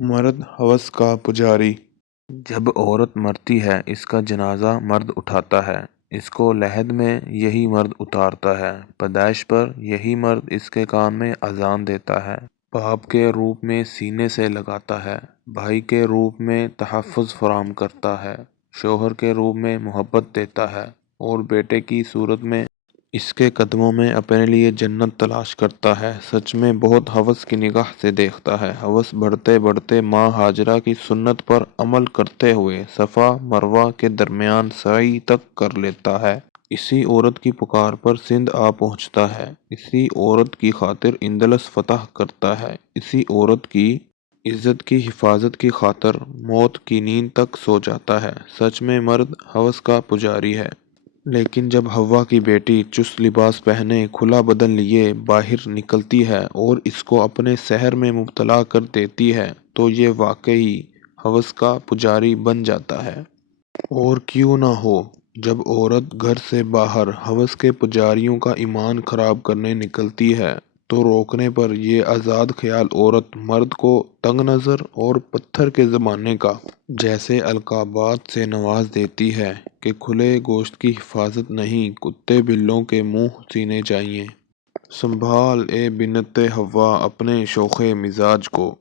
مرد ہوس کا پجاری۔ جب عورت مرتی ہے اس کا جنازہ مرد اٹھاتا ہے، اس کو لحد میں یہی مرد اتارتا ہے، پیدائش پر یہی مرد اس کے کان میں اذان دیتا ہے، باپ کے روپ میں سینے سے لگاتا ہے، بھائی کے روپ میں تحفظ فراہم کرتا ہے، شوہر کے روپ میں محبت دیتا ہے، اور بیٹے کی صورت میں اس کے قدموں میں اپنے لیے جنت تلاش کرتا ہے۔ سچ میں بہت ہوس کی نگاہ سے دیکھتا ہے۔ ہوس بڑھتے بڑھتے ماں ہاجرہ کی سنت پر عمل کرتے ہوئے صفا مروہ کے درمیان سعی تک کر لیتا ہے۔ اسی عورت کی پکار پر سندھ آ پہنچتا ہے، اسی عورت کی خاطر اندلس فتح کرتا ہے، اسی عورت کی عزت کی حفاظت کی خاطر موت کی نیند تک سو جاتا ہے۔ سچ میں مرد ہوس کا پجاری ہے۔ لیکن جب حوا کی بیٹی چست لباس پہنے کھلا بدن لیے باہر نکلتی ہے اور اس کو اپنے سحر میں مبتلا کر دیتی ہے تو یہ واقعی ہوس کا پجاری بن جاتا ہے۔ اور کیوں نہ ہو، جب عورت گھر سے باہر ہوس کے پجاریوں کا ایمان خراب کرنے نکلتی ہے تو روکنے پر یہ آزاد خیال عورت مرد کو تنگ نظر اور پتھر کے زمانے کا جیسے القابات سے نواز دیتی ہے کہ کھلے گوشت کی حفاظت نہیں، کتے بلوں کے منہ سینے چاہیے۔ سنبھال اے بنت حوا اپنے شوخ مزاج کو،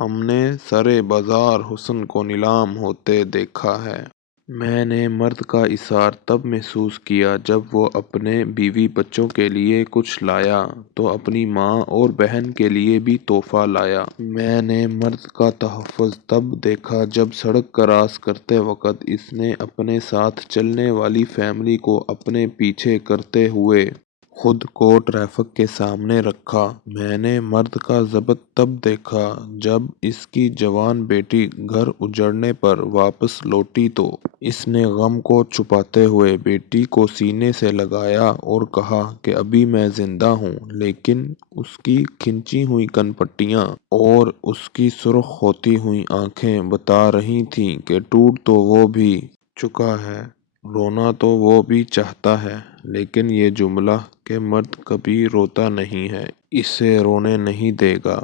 ہم نے سرے بازار حسن کو نیلام ہوتے دیکھا ہے۔ میں نے مرد کا ایثار تب محسوس کیا جب وہ اپنے بیوی بچوں کے لیے کچھ لایا تو اپنی ماں اور بہن کے لیے بھی تحفہ لایا۔ میں نے مرد کا تحفظ تب دیکھا جب سڑک کراس کرتے وقت اس نے اپنے ساتھ چلنے والی فیملی کو اپنے پیچھے کرتے ہوئے خود کو ٹریفک کے سامنے رکھا۔ میں نے مرد کا ضبط تب دیکھا جب اس کی جوان بیٹی گھر اجڑنے پر واپس لوٹی تو اس نے غم کو چھپاتے ہوئے بیٹی کو سینے سے لگایا اور کہا کہ ابھی میں زندہ ہوں، لیکن اس کی کھنچی ہوئی کن پٹیاں اور اس کی سرخ ہوتی ہوئی آنکھیں بتا رہی تھیں کہ ٹوٹ تو وہ بھی چکا ہے، رونا تو وہ بھی چاہتا ہے، لیکن یہ جملہ کہ مرد کبھی روتا نہیں ہے اسے رونے نہیں دے گا۔